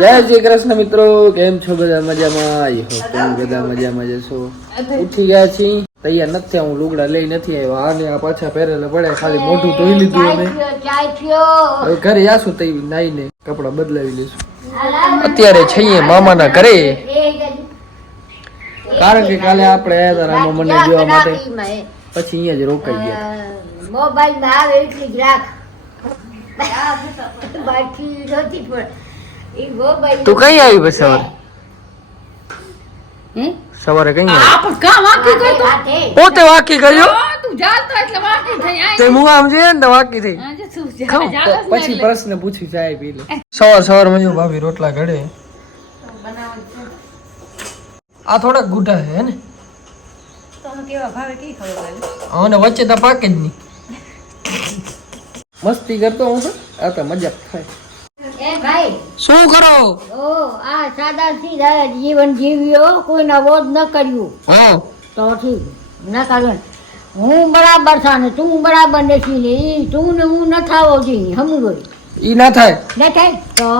જય શ્રી કૃષ્ણ મિત્રો, કેમ છો બધા મજામાં? આઈ હો તમે બધા મજામાં જશો ઉઠી ગયા છીએ. તૈયાર નથી. હું લુગડા લઈ નથી આવ્યો. આને આ પાછા પહેરેલા પડે ખાલી મોઢું ધોઈ લીધું અમે. હવે ઘરે જાશું તઈ નાઈને, કપડા બદલાવી લઈશું. અત્યારે છીએ મામાના ઘરે. કારણ કે કાલે આપણે આવ્યા હતા મને જોવા માટે. પછી અહીંયા જ રોકાઈ ગયા. મોબાઈલમાં આવે એટલી જ બાકી નથી પણ. તું કઈ આવી બસ સવારે? સવારે કઈ આવી. પોતે વાકી કર્યો પછી પ્રશ્ન સવાર સવારમાં ભાભી રોટલા ઘડે. આ થોડાક ગુઢા છે ને? અને વચ્ચે તો પાકે જ નહીં. મસ્તી કરતો હું આ તો મજાક થાય. ભાઈ? શું કરો? ઓ આ સાદા સીધા જીવન જીવ્યો કોઈના વોદ ન કર્યું. હા. તો ઠીક ન કર્યું હું બરાબર છું ને તું બરાબર નથી ને ઈ તું ને હું ન થાવો જોઈએ સમજો ઈ ના થાય. ન થાય? તો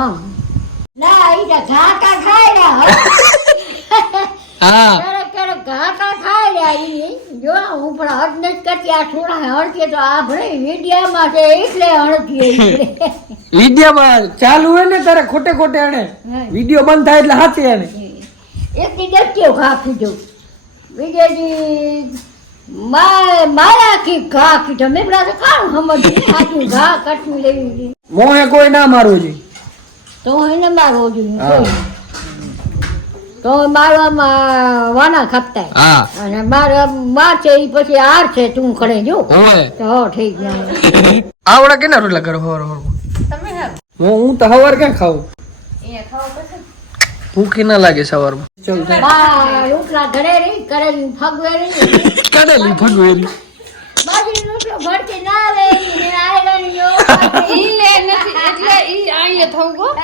ના ઈ તો ઘાટા ખાય હો. હા ક્યારેક થાય ખાય ને જો હું પણ હદ નથી કરતી આ થોડા હળતીએ તો આ ભલે મીડિયામાં છે એટલે હળતીએ એટલે. વિડિયામાં ચાલુ હોય ને તારે ખોટે ખોટે એને. વિડિયો બંધ થાય એટલે હાથે આને એકની દસ્તીઓ ખાખી જો બીજેજી મારા માયાથી ઘા કીધો મેં બધા કાણું સમજ સાચું ઘા કટવી લેવી મોહે કોઈ ના મારવું જોઈએ. તો એને મારવો જોઈએ. તો મારવામાં વાના ખાપતા હા. અને મારા માર છે પછી આર છે તું ખડે જો. તો ઠીક આવડા કેના રોટલા કરો? તમે હું હું તો હવાર ક્યાં ખાઉં? અહીંયા ખાઓ પછી. ભૂખી ના લાગે સવારમાં. ચલ. રોટલા ઘડે રહી કરેલી ફગવે રહી. કાઢેલી ભગવેલી રોટલો ભરતી ના રે આયરન યો ઈ લે નથી એટલે ઈ અહીંયા થવું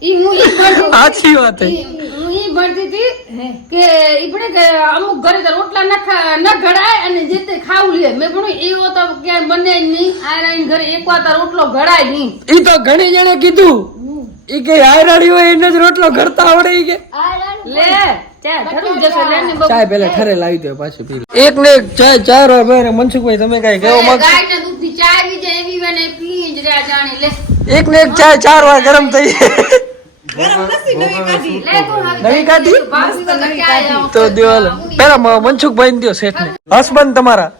ઈ હું ઈ સાચી વાત હે. ઈ- ભણતી હતી કે ઈપણે કે અમુક ઘરે તો રોટલા ન ન ઘડાય અને જે તે ખાવું લે. મેં ભણ્યું એવો તો ક્યાંય બને નહીં. આયરાની ઘરે એકવાર તો રોટલો ઘડાય નહીં. ઈ તો ઘણી જણે કીધું. ઈ કે હાયરાડી હોય એને જ રોટલો ઘડતા આવડે ઈ કે. લે ચાય પેલા ઠરે લાવી દો પાછી પી એક ને એક ચાય ચાર વાર ભાઈ મનસુખભાઈ તમે કઈ કેવો માંગશો? ગાયના દૂધની ચા આવી જાય એવી મને પી જ રહ્યા જાણે. લે. એક ને એક ચાય ચાર વાર ગરમ થઈ નવી કાઢી? તો દિવાલ. પેલા મનસુખ ભાઈ ને દો શેઠ ને હસબન્ડ તમારા?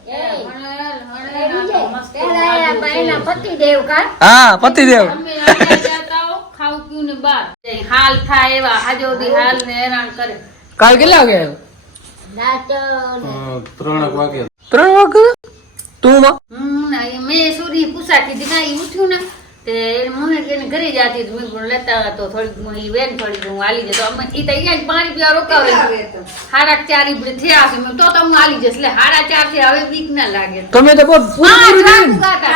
હા પતિદેવ અમે અહીંયા જાતા હો, ખાવું પીવું ને બાર જઈ હાલ થાય એવા આજે હાલ ને હેરાન કરે. કાલ કેટલા વાગે ત્રણ વાગે. તું માં? હમ, ના, એ મેં સૂરી પૂછા કીધી ના ઈ ઉઠ્યું ને? તે મને એને ઘરે જાતી હતી. મેં પણ લેતા તો થોડીક વેન થોડીક હું હાલી જતો અમે ઈ તો અહીંયા જ પાણી પીવા રોકાવે હાડા ચાર ઈ બધે થયા છે. તો તો હું હાલી જઈશ. એટલે હાડા ચારથી હવે બીક ના લાગે. તમે તો હાડા પૂરું પાંચ પૂરું થઈ ગયું ગાતા.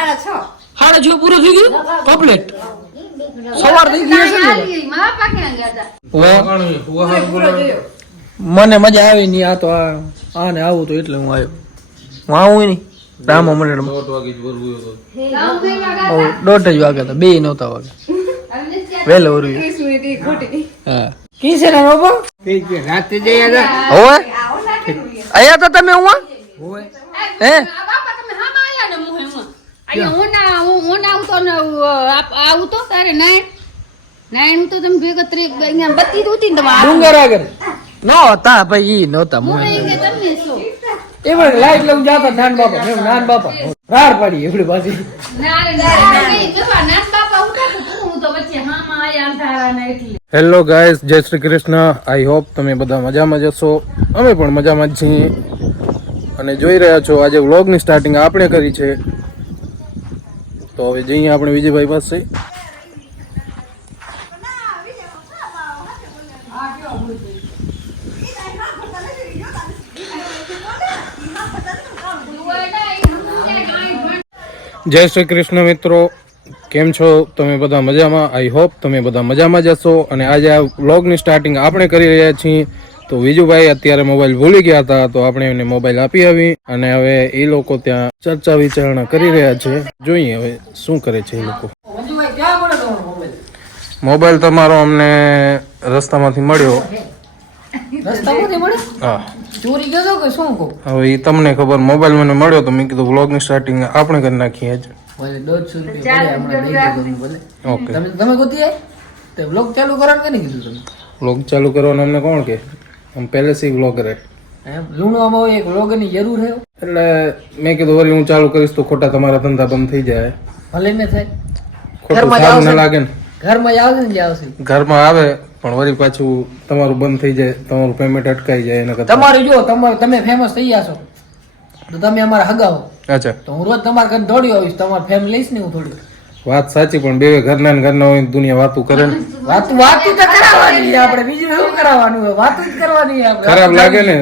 સાડા છ? પૂરું થઈ ગયું? કમ્પ્લીટ. સવાર થઈ ગઈ છે ગયા મને મજા આવી નહીં આ તો આ આ ને આવું તો એટલે હું આવ્યો. હું આવું નહીં રામા વાગા ઓ, દોઢ જ વાગ્યા હતા બે નહોતા વાગે. વહેલો ઉર્યું હા. કી છે ના બાપા? રાતે જઈ હોવે? અહીંયા. તો તમે હું હે? આવતો ને આપ- આવું તો તારે નાય. નાય હું તો તમે ભેગો ત્રે અહીંયા બત્તી તો ને તમારે ડુંગર આગળ. નહોતા ભાઈ ઈ નહોતા હું શું એ લાઈટ લઉં જાતા નાન બાપા. મેં નાન બાપા. રાર પાડી એવડી એટલે. હેલો ગાઈસ જય શ્રી કૃષ્ણ. આઈ હોપ તમે બધા મજામાં જશો અમે પણ મજામાં જ છીએ. અને જોઈ રહ્યા છો આજે વ્લોગની સ્ટાર્ટિંગ આપણે કરી છે. તો હવે જઈએ આપણે વિજયભાઈ પાસે. જય શ્રી કૃષ્ણ મિત્રો. કેમ છો? તમે બધા મજામાં? આઈ હોપ તમે બધા મજામાં જશો અને આજે આ વ્લોગની સ્ટાર્ટિંગ આપણે કરી રહ્યા છીએ. તો વિજુભાઈ અત્યારે મોબાઈલ ભૂલી ગયા હતા તો આપણે એમને મોબાઈલ આપી આવી. અને હવે એ લોકો ત્યાં ચર્ચા વિચારણા કરી રહ્યા છે. જોઈએ હવે શું કરે છે એ લોકો. મોબાઈલ તમારો અમને રસ્તામાંથી મળ્યો. હવે એ તમને ખબર મોબાઈલ મને મળ્યો તો મેં કીધું વ્લોગની સ્ટાર્ટિંગ આપણે કરી નાખીએ જ ભલે દોઢસો રૂપિયા મળે હમણાં દઈ દો તમે ભલે. ઓકે. તમે તમે ગોતી તે બ્લોગ ચાલુ કરવાનું કે નહીં કીધું તમે? વ્લોગ ચાલુ કરવાનું અમને કોણ કે? આમ પહેલેથી વ્લોગર એમ? લૂણવામાં એક વ્લોગની જરૂર છે એટલે મેં કીધું વળી હું ચાલુ કરીશ તો ખોટા તમારા ધંધા બંધ થઈ જાય. ભલે ને થાય. ખોટું સારું ન? લાગે ને. ઘરમાં જ આવશે ને જે આવશે? ઘરમાં આવે પણ વળી પાછું તમારું બંધ થઈ જાય તમારું પેમેન્ટ અટકાઈ જાય એના કરતા. તમારું જો તમારે તમે ફેમસ થઈ જશો તો તમે અમારા હગાવો. અચ્છા. તો હું રોજ તમારા ઘર દોડ્યો આવીશ તમારે ફેમ લઈશ ને હું થોડી વાત સાચી પણ બે ઘરના ઘરના હોય દુનિયા વાતું કરે વાત વાત તો કરાવવાની છે આપણે બીજું શું કરાવવાનું હોય? વાત જ કરવાની છે આપણે. ખરાબ લાગે ને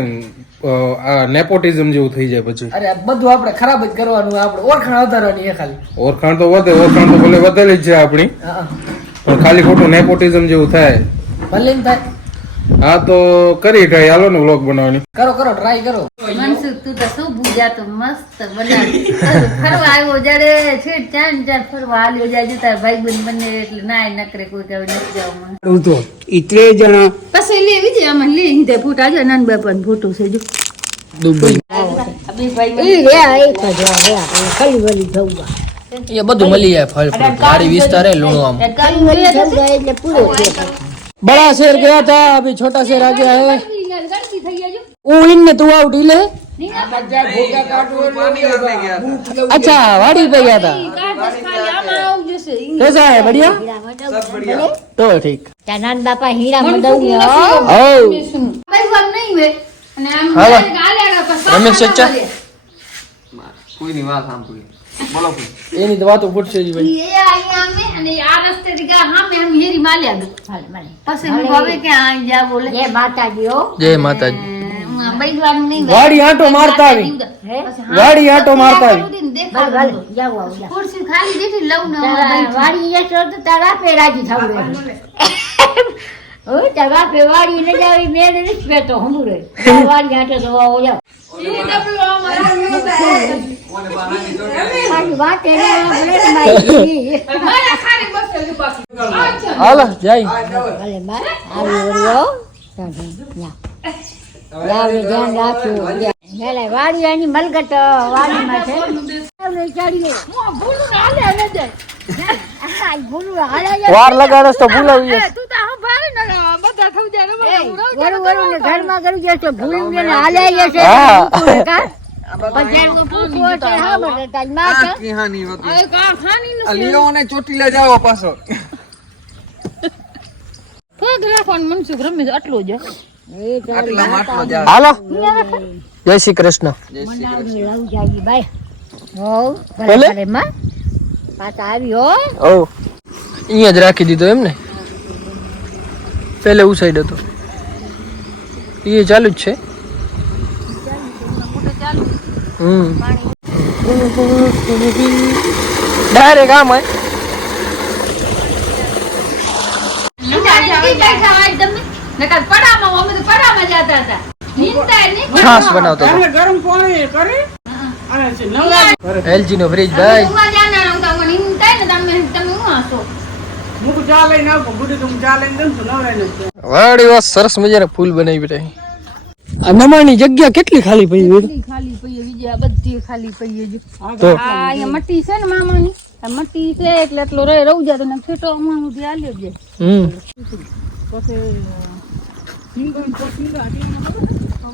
આ નેપોટિઝમ જેવું થઈ જાય પછી. અરે બધું આપણે ખરાબ જ કરવાનું આપણે ઓળખાણ વધારવાની છે ખાલી. ઓળખાણ તો વધે ઓળખાણ તો ભલે વધેલી જ છે આપણી. પણ ખાલી ખોટું નેપોટિઝમ જેવું થાય. ભલે થાય હા તો કરી ટ્રાય હાલો ને વ્લોગ બનાવવાની. કરો કરો ટ્રાય કરો. મનસુખ તું તો શું ભૂજાતો મસ્ત બનાવી ફરવા આવ્યો જયારે છે ચાન ચાન ફરવા હાલ્યો જાય તાર ભાઈ બંધ બંને એટલે નાય નકરે કોઈ કઈ નથી જવું મને ઇતરે જણા. પછી લે વિજય આમાં લે હિંદે ફોટા જો નાન બાપા ફોટો છે જો. દુબઈ. બે ભાઈ ઈ રે એક જ રે આપણે ખલી વલી જવું એ બધું મળી જાય ફળ ફળ. વાડી વિસ્તારે લુણો આમ. એટલે પૂરો છે बड़ा शेर गया था अभी छोटा शेर आ गया है ગણતી થઈ ગયા જો वो इनने तू आउट ले अच्छा वाड़ी पे गया था ખાલી આમાં આવું જશે कैसा है बढ़िया तो ठीक ચાનંદ બાપા હીરા મંદવની હો ओ ભાઈ વાત નહીં વે અને આમ હાલો. ગાલે આગળ પછી રમેશ ચચ્ચા. કોઈની વાત સાંભળી બોલો કોઈ. એની તો વાતો ફૂટશે જ ભાઈ હામે આમ હેરી માલ્યા ગયો ભલે, ભલે. પછી હું હવે ક્યાં આવી જા બોલે જય માતાજી હો જય માતાજી હું બૈદવાનું નહીં ગઈ. વાડી આંટો મારતા આવી હે વાડી આંટો મારતા આવી સુધી ને ભલે દેખાડું. ભલે જાવ આવો જાવ ખુરશી ખાલી દીધી લઉં ને હું તારા બેઠી. વાડી એ છો તો તારા પે રાજી થવું રે હો તારા પે વાડી ને જાવી મેં નથી પેતો હમું રે વાડી આટો તો આવો જાવ મારી વાત એને ભલે મારી હાલો જય ભલે બાર આવી વળ્યો જાવે ધ્યાન રાખ્યું હેલે વાડી એની મલકટ વાડીમાં છે વાર લગાડસ તો ભૂલાવી જશે તું તો હું ભાઈ ને બધા થઈ જાય ઘરમાં કરી જશે ભૂલું ને હાલે છે. ચોટીલા જાઓ પાછો આટલું જ એ તારી આટલા માટલો જાઓ હાલો જય શ્રી કૃષ્ણ જાવી અહીંયા જ રાખી દીધો એમ ને પેલે ઉસાઈડ હતો એ ચાલુ જ છે હમ ડાયરેક્ટ આમ હોય બેઠા હોય તમે નકર પડામાં અમે તો પડામાં જતા હતા આમ હોય. છાસ બનાવતો ગરમ પાણી કરી એલજી નો ફ્રીજ ભાઈ. સરસ મજાના ફૂલ બનાવી બેઠા આ નમાની જગ્યા કેટલી ખાલી પડી હોય? ખાલી પડી બધી ખાલી પડી તો આ અહીંયા મટી છે ને મામાની? આ મટી છે એટલે એટલો રહે રહું જાય ને છેટો અમારું જે આલ્યો જાય. હમ.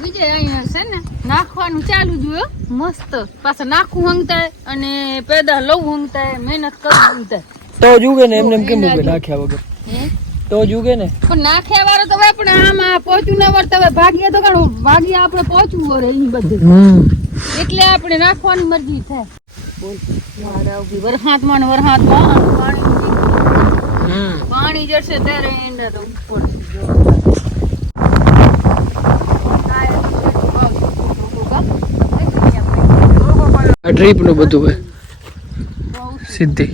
વિજય અહીંયા છે ને નાખવાનું ચાલુ જોયું મસ્ત. પાછા નાખવું હંગતાય અને પેદા લઉં હંગતાય મહેનત કરવું તો જુએ ને એમને કેમ નાખ્યા વગર? તો જુગે ને. પણ નાખ્યા વાળો તો હવે પણ આમાં પહોંચ્યું ના વળતા હવે ભાગીએ તો ઘણું ભાગ્ય આપણે પહોંચવું હોય એની બધું. એટલે આપણે નાખવાની મરજી થાય. ઊભી વરસાદમાં ને વરસાદમાં પાણી પાણી જશે ત્યારે એને તો ઉપર ડ્રીપનું બધું હોય. સીધી.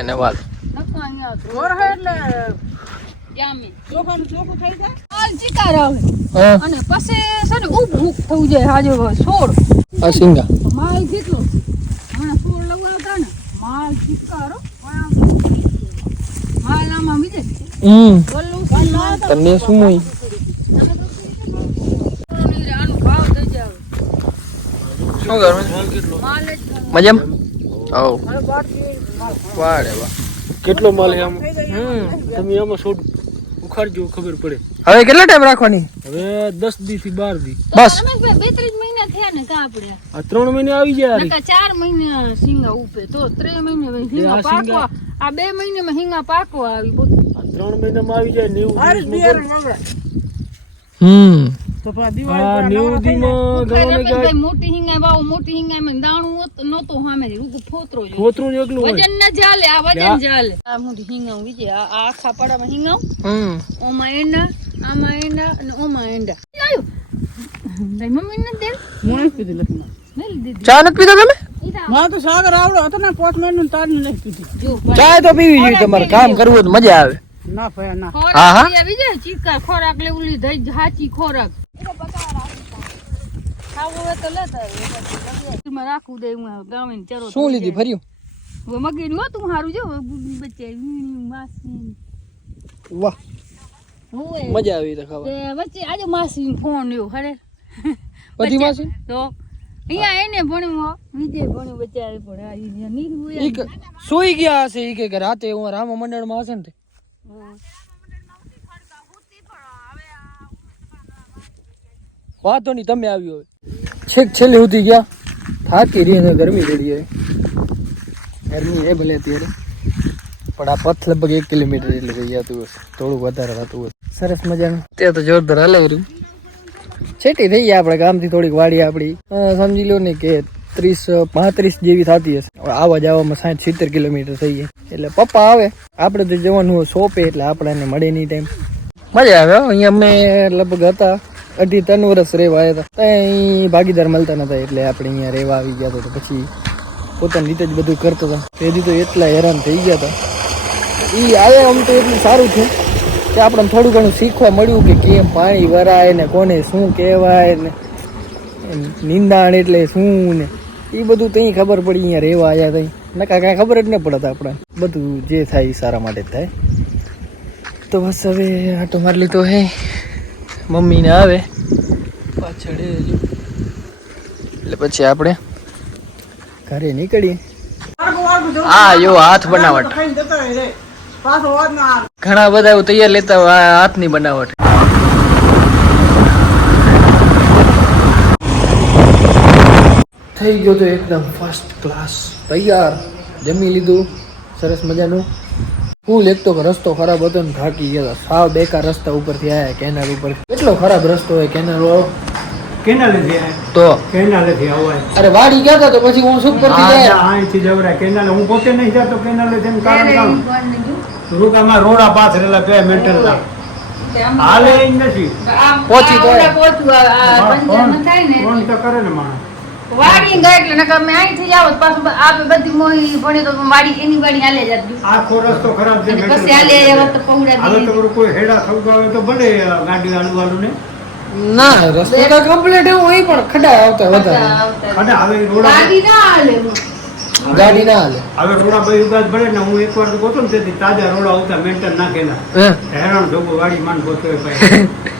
એને વાલ. હા અને પછી છે ને ઊભું થવું જાય હાજો છોડ. આ સિંગા. માલ કેટલો છોડ લગાવતા ને માલ ચિકારો આમાં વિજય હમ. તને શું હોય આનું ભાવ થઈ જાવ શું કરું માલ મજામાં? આવ. વાડે વાહ. કેટલો માલ આમ? તમે આમાં છોડ ઉખાડજો ખબર પડે. હવે કેટલા ટાઈમ રાખવાની? હવે દસ દી થી બાર દી. બસ. બે ત્રીસ મહિના થયા ને કા આપણે આ ત્રણ મહિને આવી જાય નકર ચાર મહિના સિંગા ઉપે તો ત્રણ મહિને હિંગા આ પાકવા. આ બે મહિનામાં હિંગા પાકવા આવી ત્રણ મહિનામાં આવી જાય નેવું દિવસમાં હમ હા નેવું દી માં રમેશભાઈ મોટી હિંગા વાવ મોટી હિંગા માં દાણું હોત નતો સામે રૂગું ફોતરો જ હોય. ફોતરું જ એકલું હોય. વજન ના ચાલે આ વજન ચાલે આ મોટી હિંગાવ વિજય આ આ આખા પડામાં હિંગાવ હમ. ઓમાં એંડા આમાં એંડા અને ઓમાં એંડા. આયો. તારી મમ્મી ને દે નહીં દીધી. ચા નથી પીધા તમે? ના તો સાગર આવડો. હતો ને પાંચ મિનિટ તાર ને લઈ પીધી. જો ચાય તો પીવી જોઈએ તમારે. કામ કરવું હોય તો મજા આવે. ના ભયા ના. હા, ખોરાક હા. લઈ આવી જાય ચીકા ખોરાક લેવું લીધી હાચી ખોરાક. રાખવું દે હું ગામે ચરો શું લીધી ફર્યું? હવે મગી નું હતું હારું જો બચ્ચે માસી વાહ. મજા આવી તો ખાવા. વચ્ચે આજે માસી ફોન આવ્યો ખરે બધી માસી તો અહીંયા એને ભણ્યું. વિજય ભણ્યું બચારે પણ સુઈ ગયા હશે એ કે કે રાતે હું રામ મંડળમાં હશે ને વાંધો નહીં, તમે આવ્યો છેક છેલ્લે સુધી ગયા. થાકી રહી અને ગરમી રેડી હોય ગરમી એ ભલે અત્યારે. પણ આ પથ લગભગ એક કિલોમીટર એટલે થઈ જતું હશે થોડુંક વધારે થતું હશે સરસ મજાનું. તે તો જોરદાર હાલે રહ્યું છેટી થઈ ગયા આપણે ગામથી થોડીક વાડી આપણી. સમજી લો ને કે ત્રીસ, પાંત્રીસ જેવી થતી હશે. આવા જવામાં સાઠ, સિત્તેર કિલોમીટર થઈ જાય એટલે પપ્પા આવે. આપણે તો જવાનું હોય સોંપે, એટલે આપણને મળે નહીં ટાઈમ મજા આવે. અહીંયા અમે લગભગ હતા. અઢી ત્રણ વર્ષ રહેવા આવ્યા હતા. ત્યાં ભાગીદાર મળતા નતા એટલે આપણે અહીંયા રહેવા આવી ગયા હતા તો પછી પોતાની રીતે જ બધું કરતો હતા. તેથી તો એટલા હેરાન થઈ ગયા હતા. એ આવે આમ તો એટલું સારું છે કે આપણને થોડું ઘણું શીખવા મળ્યું કે કેમ પાણી વરાય ને કોને શું કહેવાય ને નિંદાણ એટલે શું ને એ બધું ત્યાં ખબર પડી અહીંયા રહેવા આવ્યા ત્યાં નકા કાંઈ ખબર જ ન પડત આપણે. બધું જે થાય એ સારા માટે જ થાય. તો બસ હવે આટો મારી લીધો હે. મમ્મીને આવે. પાછળ એટલે પછી આપણે ઘરે નીકળીએ. હા યો હાથ બનાવટ. ના. ઘણા બધા એવું તૈયાર લેતા હોય આ હાથની બનાવટ. થઈ ગયો તો એકદમ ફર્સ્ટ ક્લાસ તૈયાર. જમી લીધું. સરસ મજાનું. હું એક તો રસ્તો ખરાબ હતો ને થાકી ગયા સાવ બેકાર રસ્તા ઉપરથી આયા કેનાલ ઉપર કેટલો ખરાબ રસ્તો હોય કેનાલ વાળો કેનાલેથી. તો કેનાલેથી અવાય. અરે વાડી ગયા હતા તો પછી હું શું કરતી આ જાય અહીંથી જવરા કેનાલે. હું પોતે નહીં જાતો કેનાલેથી એનું કારણ કામ. રૂકામાં રોડા પાથરેલા બે મેટલના. હાલે નથી. પહોંચી જાય ફોન તો કરે ને માણસ. વાડી ગયા એટલે નકર અમે અહીંથી જાવ પાછું આપણે બધી મોહી ભણી તો વાડી એની વાડી હાલે જ આખો રસ્તો ખરાબ છે પછી હાલે એ તો પહોંચા હવે તો કોઈ હેડા થવડાવે તો ભલે ગાડી હાલવાનું ને ના રસ્તો તો કમ્પ્લીટ હોય પણ ખડા આવતા વધારે. અને હવે રોડા ગાડી ના હાલે. ગાડી ના હાલે. હવે થોડા ભાઈ ઉગાદ ભલે ને હું એકવાર તો ગોતો ને તેથી તાજા રોડા આવતા મેન્ટર નાખેલા. હેરાન થવું વાડી માન ગોતો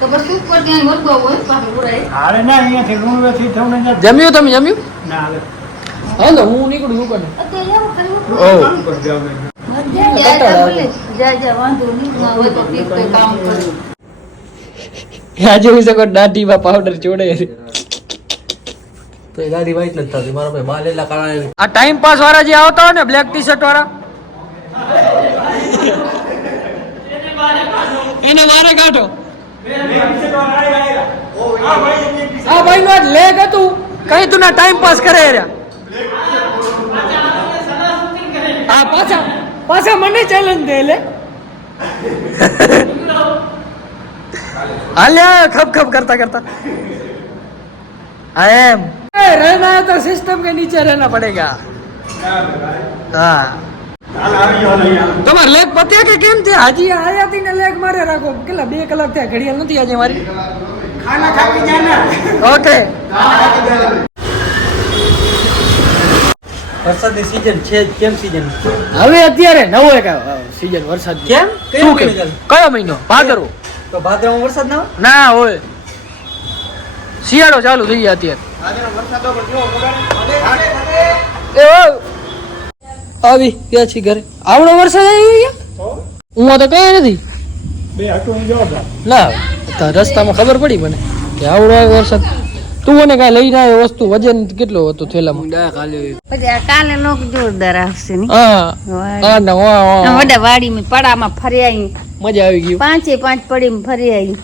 તો પછી ઉપર ત્યાં વળગો હોય પાછું ઉડાય હાલે ના અહીંયાથી રૂણવેથી થી થવને જમ્યું તમે જમ્યું? ના હાલે. હાલો હું નીકળું દુકાને. આ જોઈ શકો દાઢીમાં પાવડર ચોડે તો એ ગાડી વાઈટ નથી થતી. મારા ભાઈ બાલ એટલા કાળા આ ટાઈમ પાસ વાળા જે આવતા હોય ને બ્લેક ટી શર્ટ વાળા. એને વારે કાઢો. આ ભાઈ નો લેગ હતું. કઈ તું ના ટાઈમ પાસ કરે રહ્યા હા પાછા પાછા મને ચેલેન્જ દે લે. હાલે ખપ ખપ કરતા કરતા. હા એમ. रहना है तो सिस्टम के नीचे रहना पड़ेगा हाँ તમારે લેગ પત્યા કે કેમ છે હાજી આયા હતી ને લેગ મારે રાખો કેટલા બે કલાક થયા ઘડિયાળ નથી આજે મારી ખાના ખાઈ જાય ને ઓકે વરસાદની season છે જ. કેમ season? હવે અત્યારે નવો એક સીઝન વરસાદ કેમ? કયો શું મહિનો કે ચાલે? કયો મહિનો ભાદરવો તો ભાદરવામાં વરસાદ ના આવે? ના હોય શિયાળો ચાલુ થઈ ગયા અત્યારે એ ઓ! આવી ગયા છી ઘરે. આવડો વરસાદ આવ્યો હું તો કઈ નથી. બે હતું જોરદાર ના રસ્તામાં ખબર પડી મને કે આવડો આવ્યો વરસાદ. તું મને કઈ લઈ ના આવ્યો વસ્તુ વજન કેટલો હતો થેલામાં? કાલે લોક જોરદાર આવશે ને. હા ના વાડીમાં પડામાં ફરી આવી મજા આવી ગઈ પાંચે પાંચ પડીમાં ફરી આવી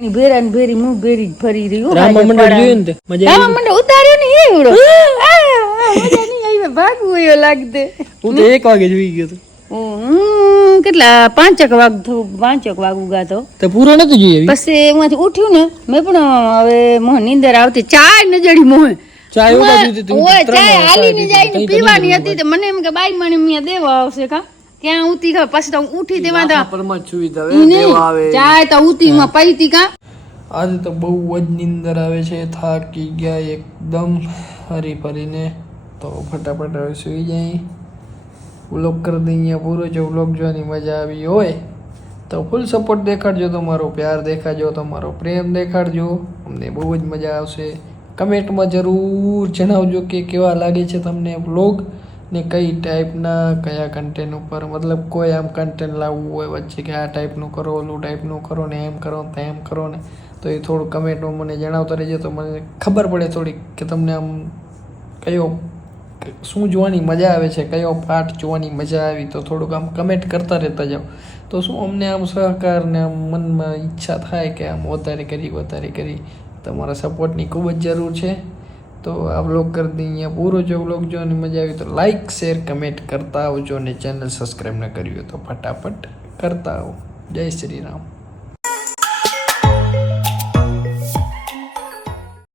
ભેરા ને ભેરી હું ભેરી જ ફરી રહી. રામા મંડળ જોયું ને મજા રામા મંડળ ઉતાર્યો ને એવડો આ, આ, મજા નહીં આવી ભાગવું એવો લાગતે. હું તો એક વાગે જોઈ ગયો હતો કેટલા પાંચક વાગ થયું પાંચક વાગ ઉગાતો તો. પૂરો પછી એમાંથી ઉઠ્યું ને મેં પણ હવે મોહ નીંદર આવતી ચા નજડી મોહે ઓય ત્રણ ચાય હાલી ની જાય પીવાની હતી તો મને એમ કે બાઈ મને મિયા દેવા આવશે કા? ક્યાં ઉતી ખબર? પછી તો ઉઠી દેવા તેમાં પરમાં પરમત દવે દેવા આવે. જાય તો ઉતી માં પૈતી કા? આજે તો બહુ જ નીંદર આવે છે થાકી ગયા એકદમ. હરી ફરીને તો ફટાફટ હવે સુઈ જાય. વ્લોગ કરી દઈએ પૂરો જો વ્લોગ જોવાની મજા આવી હોય તો ફૂલ સપોર્ટ દેખાડજો તમારો પ્યાર દેખાડજો તમારો પ્રેમ દેખાડજો. અમને બહુ જ મજા આવશે. કમેન્ટમાં જરૂર જણાવજો કે કેવા લાગે છે તમને વ્લોગ ને કઈ ટાઈપના કયા કન્ટેન્ટ ઉપર, મતલબ કોઈ આમ કન્ટેન્ટ લાવવું હોય વચ્ચે કે આ ટાઈપનું કરો, ઓલું ટાઈપનું કરો ને એમ કરો ને એમ કરો ને, તો એ થોડું કમેન્ટમાં મને જણાવતા રહેજો, તો મને ખબર પડે થોડીક કે તમને આમ કયો, શું જોવાની મજા આવે છે, કયો પાર્ટ જોવાની મજા આવી, તો થોડુંક આમ કમેન્ટ કરતા રહેતા જાઓ. તો શું અમને આમ સહકાર ને આમ મનમાં ઈચ્છા થાય કે આમ વધારે કરી વધારે કરી? તમારા સપોર્ટની ખૂબ જ જરૂર છે. તો આ વ્લોગ કરી દઈએ. અહીંયા પૂરો જો વ્લોગ જોવાની મજા આવી તો લાઇક શેર કમેન્ટ કરતા આવજો અને ચેનલ સબસ્ક્રાઈબ ન કર્યું તો ફટાફટ કરતા આવો. જય શ્રી રામ.